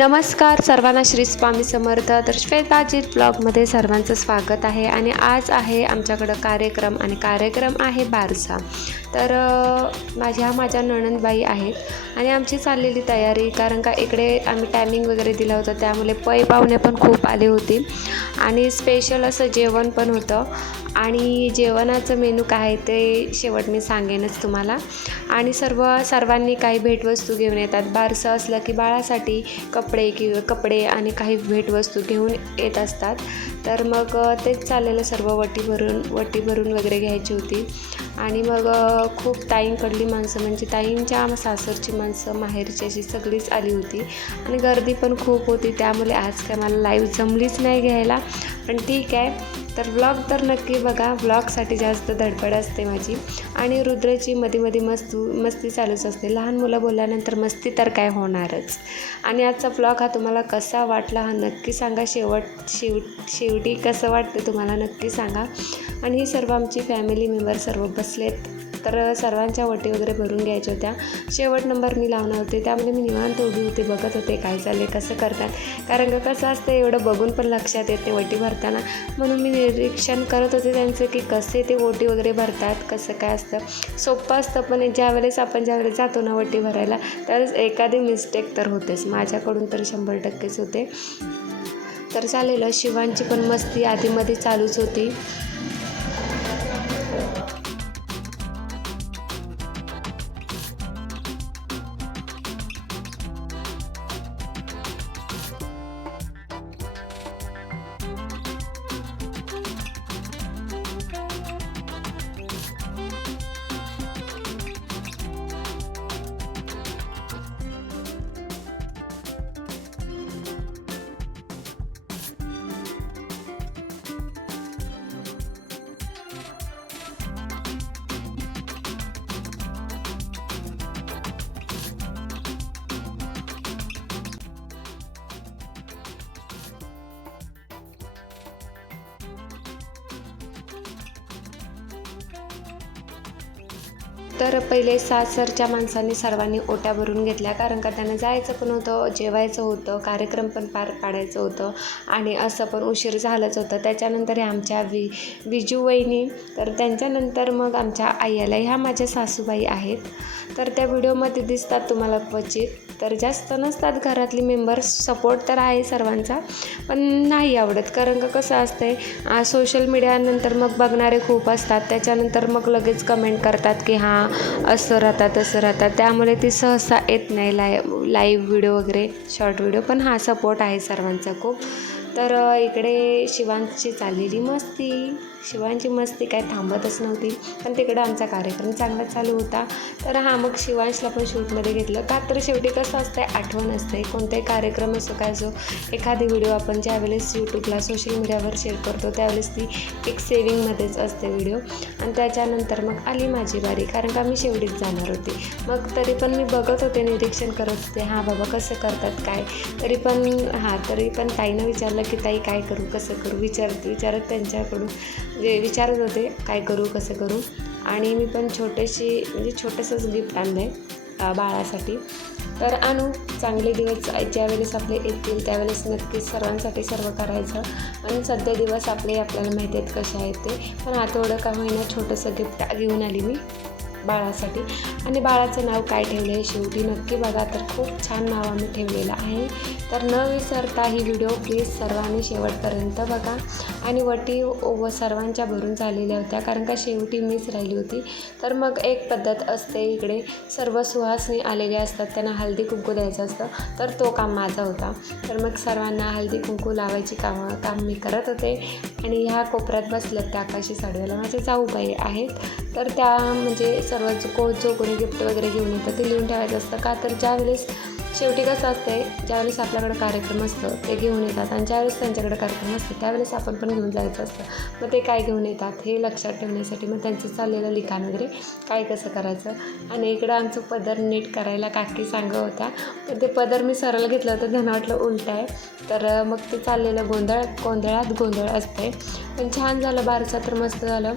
नमस्कार सर्वांना श्री स्वामी समर्थ तर श्वेताजीत ब्लॉगमध्ये सर्वांचं स्वागत आहे आणि आज आहे आमच्याकडं कार्यक्रम आणि कार्यक्रम आहे बारसा. तर माझ्या माझ्या नणंदबाई आहेत आणि आमची चाललेली तयारी कारण का इकडे आम्ही टायमिंग वगैरे दिलं होतं त्यामुळे पै पाहुणे पण खूप आले होते आणि स्पेशल असं जेवण पण होतं. आणि जेवणाचं मेनू काय आहे ते शेवट मी सांगेनच तुम्हाला. आणि सर्व सर्वांनी काही भेटवस्तू घेऊन येतात. बारसं असलं की बाळासाठी कपडे किंवा कपडे आणि काही भेटवस्तू घेऊन येत असतात. तर मग तेच चाललेलं सर्व वटी भरून वटी भरून वगैरे घ्यायची होती. आणि मग खूप ताईंकडली माणसं म्हणजे ताईंच्या सासरची माणसं माहेरची अशी सगळीच आली होती. आणि गर्दी पण खूप होती. त्यामुळे आज काय मला लाईव्ह जमलीच नाही घ्यायला. पण ठीक आहे. तर व्लॉग तर नक्की बघा. व्लॉगसाठी जास्त धडपड असते माझी. आणि रुद्रची मध्ये मध्ये मस्तू मस्ती चालूच असते. लहान मुलं बोलल्यानंतर मस्ती तर काय होणारच. आणि आजचा व्लॉग हा तुम्हाला कसा वाटला हा नक्की सांगा. शेवट शेव शेवटी कसं वाटतं तुम्हाला नक्की सांगा. आणि ही सर्व आमची फॅमिली मेंबर सर्व बसलेत. तर सर्वांच्या वटी वगैरे भरून घ्यायच्या होत्या. शेवट नंबर मी लावणार होते. त्यामुळे मी निवांत उभी होते बघत होते काय चालले कसं करतात. कारण का कसं असतं एवढं बघून पण लक्षात येते वटी भरताना. म्हणून मी निरीक्षण करत होते त्यांचं की कसे ते ओटी वगैरे भरतात कसं काय असतं. सोपं असतं पण ज्यावेळेस आपण ज्यावेळेस जातो ना वटी भरायला त्यावेळेस एखादी मिस्टेक तर होतेच. माझ्याकडून तर शंभर टक्केच होते. तर चालेल शिवांची पण मस्ती आधीमध्ये चालूच होती. तर पहिले सासरच्या माणसांनी सर्वांनी ओट्या भरून घेतल्या. कारण का त्यांना जायचं पण होतं जेवायचं होतं कार्यक्रम पण पार पाडायचं होतं आणि असं पण उशीर झालंच होतं. त्याच्यानंतर हे आमच्या वि विजू वहिनी तर त्यांच्यानंतर मग आमच्या आईला ह्या माझ्या सासूबाई आहेत. तर त्या व्हिडिओमध्ये दिसतात तुम्हाला क्वचित. तर जास्त नसतात घरातली मेंबर्स सपोर्ट तर आहे सर्वांचा पण नाही आवडत. कारण का कसं असतंय सोशल मीडियानंतर मग बघणारे खूप असतात. त्याच्यानंतर मग लगेच कमेंट करतात की हां असं राहतात तसं राहतात. त्यामुळे ती सहसा येत नाही लाय लाईव्ह व्हिडिओ वगैरे शॉर्ट व्हिडिओ पण हा सपोर्ट आहे सर्वांचा खूप. तर इकडे शिवांची चाललेली मस्ती. शिवांची मस्ती काय थांबतच नव्हती. पण तिकडं आमचा कार्यक्रम चांगला चालू होता. तर हा मग शिवांशला पण शूटमध्ये घेतलं. का तर शेवटी कसं असतंय आठवण असते. कोणताही कार्यक्रम असो काय असो एखादी व्हिडिओ आपण ज्यावेळेस यूट्यूबला सोशल मीडियावर शेअर करतो त्यावेळेस ती एक सेविंगमध्येच असते व्हिडिओ. आणि त्याच्यानंतर मग आली माझी बारी कारण का मी शेवटीच जाणार होती. मग तरी पण मी बघत होते निरीक्षण करत होते. हां बाबा कसं करतात काय? तरी पण हां तरी पण ताईनं विचारलं की ताई काय करू कसं करू? विचारत विचारत त्यांच्याकडून. जे विचारत होते काय करू कसं करू? आणि मी पण छोटेशी म्हणजे छोटंसंच गिफ्ट आणलं आहे बाळासाठी. तर आणू चांगले दिवस ज्यावेळेस आपले येतील त्यावेळेस नक्कीच सर्वांसाठी सर्व करायचं. आणि सध्या दिवस आपले आपल्याला माहिती आहेत कसे आहेत ते. पण आता थोडं का होईना छोटंसं गिफ्ट घेऊन आली मी. बाळासाठी. आणि बाळाचं नाव काय ठेवलं आहे शेवटी नक्की बघा. तर खूप छान नाव आम्ही ठेवलेलं आहे. तर न विसरता ही व्हिडिओ प्लीज सर्वांनी शेवटपर्यंत बघा. आणि वटी व सर्वांच्या भरून झालेल्या होत्या कारण का शेवटी मीच राहिली होती. तर मग एक पद्धत असते इकडे. सर्व सुहासनी आलेले असतात त्यांना हळदी कुंकू द्यायचं असतं. तर तो काम माझा होता. तर मग सर्वांना हळदी कुंकू लावायची कामं काम मी करत होते. आणि ह्या कोपऱ्यात बसल्यात त्या आकाशी साडीवाला माझे जाऊबाई आहेत. तर त्या म्हणजे सर्व कोण जो कोणी गिफ्ट वगैरे घेऊन येतं ते लिहून ठेवायचं असतं. का तर ज्यावेळेस शेवटी कसं असतंय ज्यावेळेस आपल्याकडे कार्यक्रम असतं ते घेऊन येतात आणि ज्यावेळेस त्यांच्याकडे कार्यक्रम असतो त्यावेळेस आपण पण घेऊन जायचं असतं. मग ते काय घेऊन येतात हे लक्षात ठेवण्यासाठी मग त्यांचं चाललेलं लिखाण वगैरे काय कसं करायचं? आणि इकडं आमचं पदर नीट करायला काकी सांगत होत्या. पण ते पदर मी सरळ घेतलं होतं त्यांना वाटलं उलट आहे. तर मग ते चाललेलं गोंधळ गोंधळात गोंधळ असते पण छान झालं बारसा तर मस्त झालं.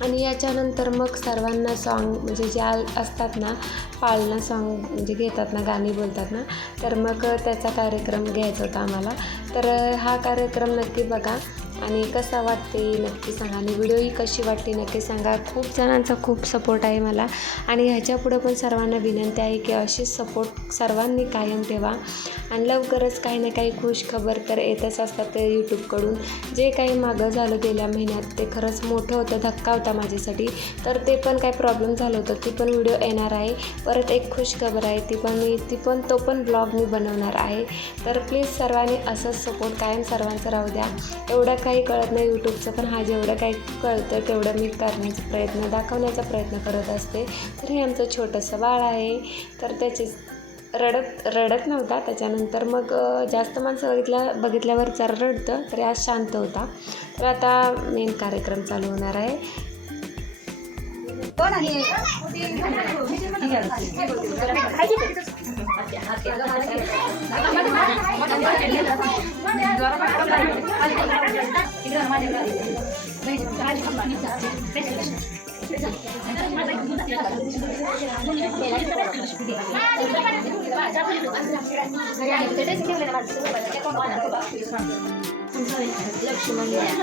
आणि याच्यानंतर मग सर्वांना सॉन्ग म्हणजे ज्या असतात ना पाळणा सॉन्ग म्हणजे घेतात ना गाणी बोलतात ना तर मग त्याचा कार्यक्रम घ्यायचा होता आम्हाला. तर हा कार्यक्रम नक्की बघा. आणि कसा वाटते नक्की सांगा. आणि व्हिडिओही कशी वाटते नक्की सांगा. खूप जणांचा खूप सपोर्ट आहे मला. आणि ह्याच्यापुढं पण सर्वांना विनंती आहे की अशीच सपोर्ट सर्वांनी कायम ठेवा. आणि लवकरच काही ना काही खुश खबर तर येतच असतात ते यूट्यूबकडून जे काही मागं झालं गेल्या महिन्यात ते खरंच मोठं होतं धक्का होता माझ्यासाठी. तर ते पण काही प्रॉब्लेम झालं होतं ती पण व्हिडिओ येणार आहे. परत एक खुश खबर आहे ती पण मी ती पण तो पण ब्लॉग मी बनवणार आहे. तर प्लीज सर्वांनी असंच सपोर्ट कायम सर्वांचं राहू द्या. एवढं काही कळत नाही. यूट्यूबचं पण हा जेवढं काही कळतं तेवढं मी करण्याचा प्रयत्न दाखवण्याचा प्रयत्न करत असते. तर हे आमचं छोटंसं बाळ आहे. तर त्याचे रडत रडत नव्हता. त्याच्यानंतर मग जास्त माणसं बघितल्या बघितल्यावर जर रडतं तरी आज शांत होता. तर आता मेन कार्यक्रम चालू होणार आहे. लक्ष्मण.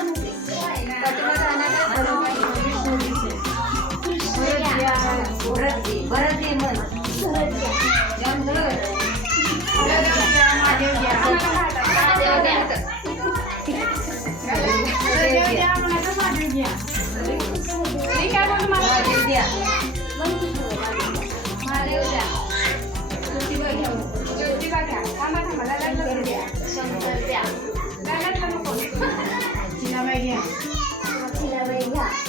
Yeah.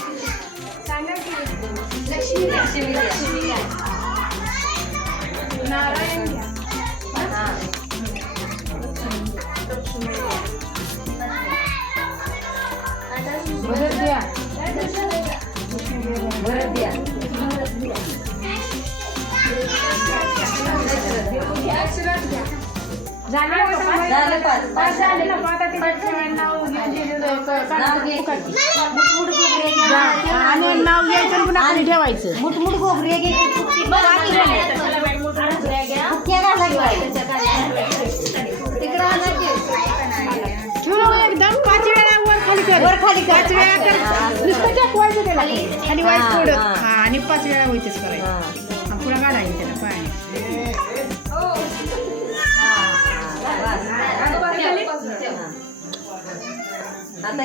झालं पाच पाच नाव घ्यायचं. आणि नाव घ्यायचं आणि पुन्हा खाली ठेवायचं मुठमुठ घोगरी घे आणा. ठेवलं एकदम पाच वेळा वर खाली कर वर खाली कर. पाच वेळा कर नुसतं टेकवायचं त्याला खाली वाईट हा, पुढं हा. हा आणि पाच वेळा व्हायचंच करायचं हा. हा, पुढं काढायचं त्याला पाय आता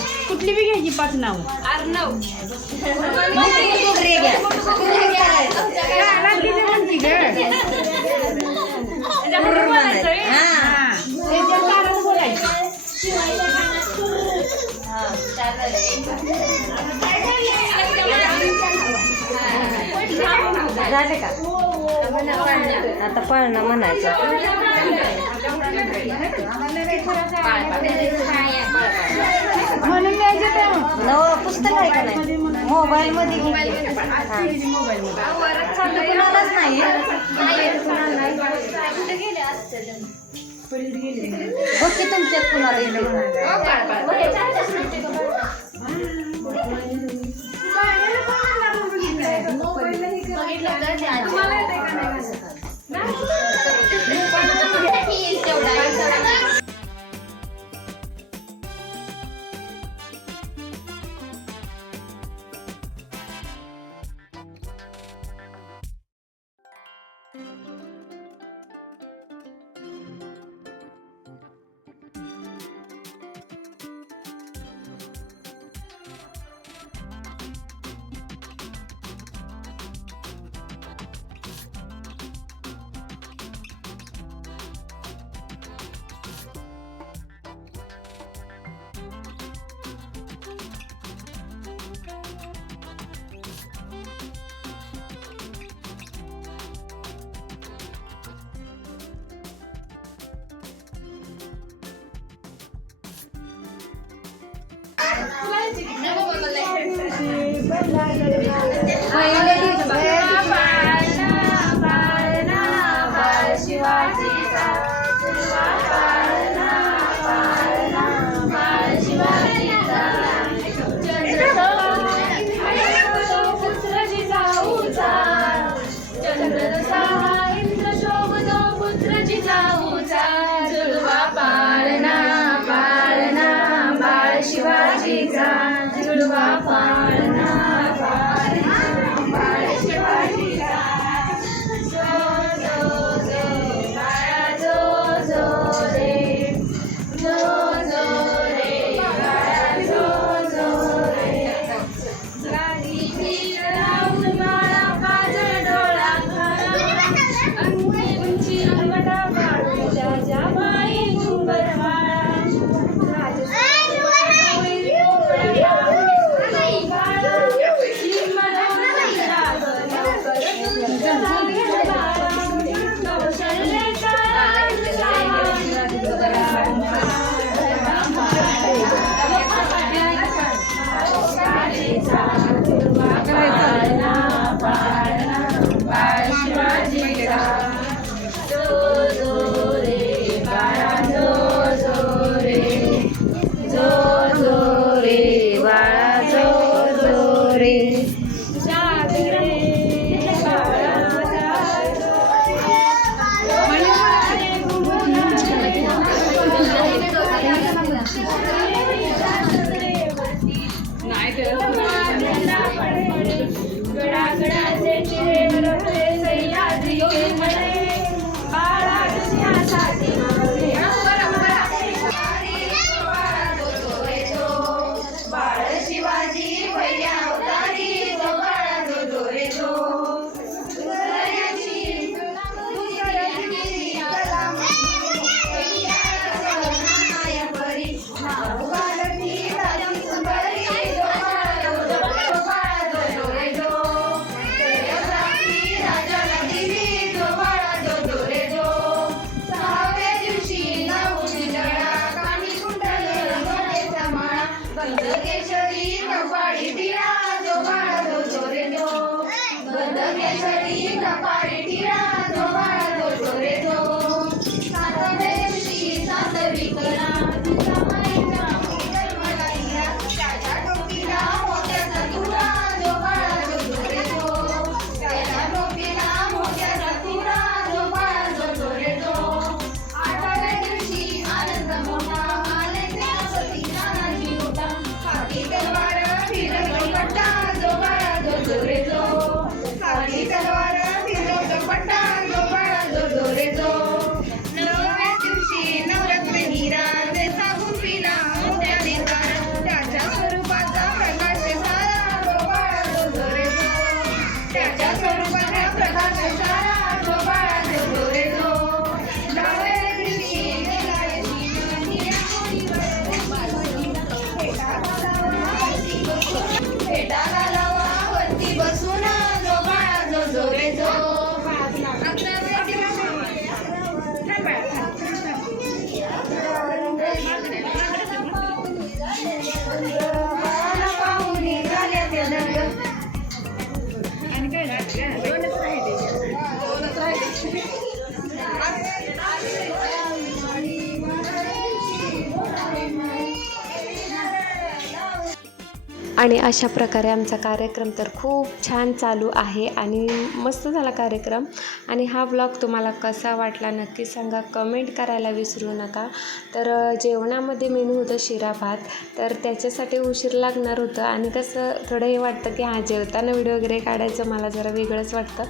नाव घ्यायचं पाच नाव घ्यायची कुठली बी घ्यायची पाच नाव मुठमुठ घोगरी घ्या. म्हणती ग हा. हा त्याच्या कारण बोलायचं झाले का आता पळणं म्हणायचं म्हणून द्यायचं ते नव पुस्तक आहे का नाही कुणालाच बघ की तुमच्यात कुणाला शिवाजीचा obrigada. Bandha Keshari, Kapari, आणि अशा प्रकारे आमचा कार्यक्रम तर खूप छान चालू आहे आणि मस्त झाला कार्यक्रम. आणि हा ब्लॉग तुम्हाला कसा वाटला नक्की सांगा. कमेंट करायला विसरू नका. तर जेवणामध्ये मेनू होतं शिरा भात. तर त्याच्यासाठी उशीर लागणार होतं आणि कसं थोडं हे वाटतं की हां जेवताना व्हिडिओ वगैरे काढायचं मला जरा वेगळंच वाटतं.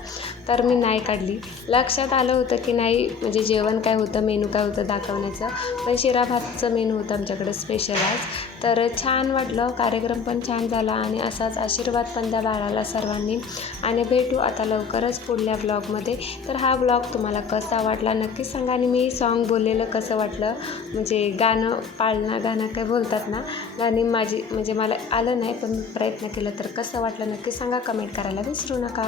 तर मी नाही काढली. लक्षात आलं होतं की नाही म्हणजे जेवण काय होतं मेनू काय होतं दाखवण्याचं. पण शिरा भातचं मेनू होतं आमच्याकडे स्पेशल आज. तर छान वाटलं. कार्यक्रम पण छान झाला आणि असाच आशीर्वाद पण द्या बाळाला सर्वांनी. आणि भेटू आता लवकरच पुढल्या ब्लॉगमध्ये तर हा ब्लॉग तुम्हाला कसा वाटला नक्की सांगा आणि मी सॉन्ग बोललेलं कसं वाटलं? म्हणजे गाणं पाळणं गाणं काय बोलतात ना? गाणी माझी म्हणजे मला आलं नाही पण प्रयत्न केलं तर कसं वाटलं नक्की सांगा. कमेंट करायला विसरू नका.